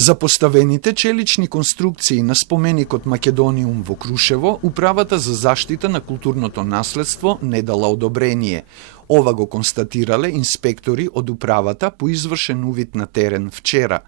За поставените челични конструкции на споменикот Македониум во Крушево, Управата за заштита на културното наследство не дала одобрение. Ова го констатирале инспектори од Управата по извршен увид на терен вчера.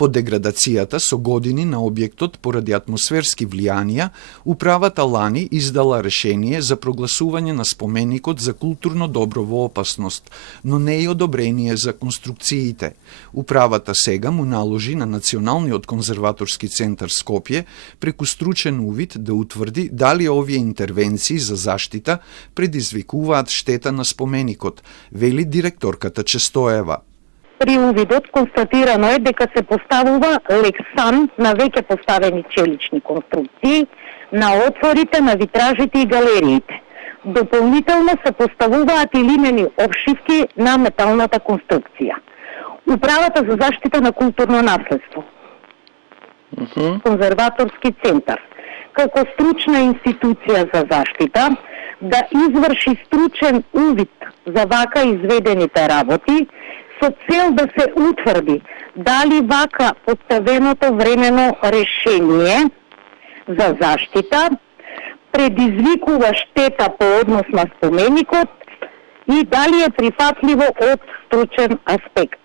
По деградацијата со години на објектот поради атмосферски влијанија, Управата лани издала решение за прогласување на споменикот за културно добро во опасност, но не и одобрение за конструкциите. Управата сега му наложи на Националниот конзерваторски центар Скопје преку стручен увид да утврди дали овие интервенции за заштита предизвикуваат штета на споменикот, вели директорката Честоева. При увидот констатирано е дека се поставува лексан на веќе поставени челични конструкции на отворите на витражите и галериите. Дополнително се поставуваат и линени обшивки на металната конструкција. Управата за заштита на културно наследство, конзерваторски центар, како стручна институција за заштита, да изврши стручен увид за вака изведените работи, со цел да се утврди дали вака поставеното времено решение за заштита предизвикува штета по однос на споменикот и дали е прифатливо од стручен аспект.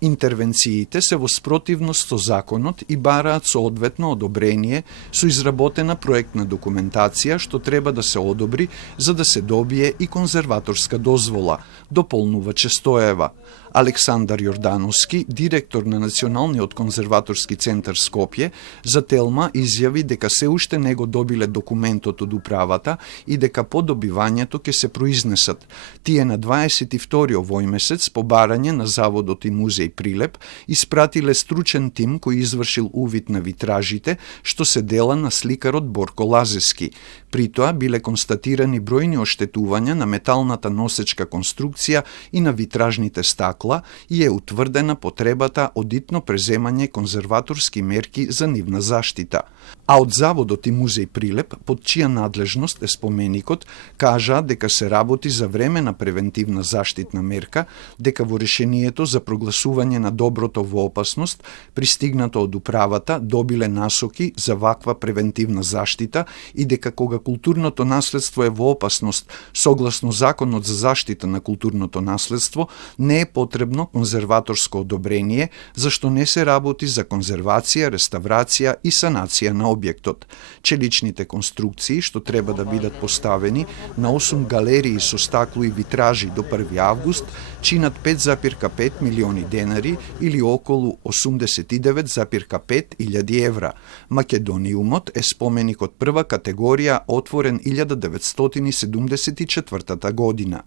Интервенциите се во спротивност со законот и бараат соодветно одобрение со изработена проектна документација што треба да се одобри за да се добие и конзерваторска дозвола, дополнува Честоева. Александар Јордановски, директор на Националниот конзерваторски центар Скопје, за Телма изјави дека се уште не го добиле документот од Управата и дека по добивањето ќе се произнесат. Тие на 22 овој месец по барање на Заводот и музеј Прилеп испратиле стручен тим кој извршил увид на витражите што се дела на сликарот Борко Лазески. При тоа биле констатирани бројни оштетувања на металната носечка конструкција и на витражните стакла и е утврдена потребата од итно преземање конзерваторски мерки за нивна заштита. А од Заводот и музеј Прилеп, под чија надлежност е споменикот, кажаа дека се работи за времена превентивна заштитна мерка, дека во решението за прогласување на доброто во опасност, пристигнато од Управата, добиле насоки за ваква превентивна заштита и дека кога културното наследство е во опасност, согласно Законот за заштита на културното наследство, не е потребно конзерваторско одобрение, зашто не се работи за конзервација, реставрација и санација на објектот. Челичните конструкции, што треба да бидат поставени на 8 галерии со стакло и витражи до 1 август, чинат 5,5 милиони денари или околу 89,5 илјади евра. Македониумот е споменик од прва категорија отворен 1974 година.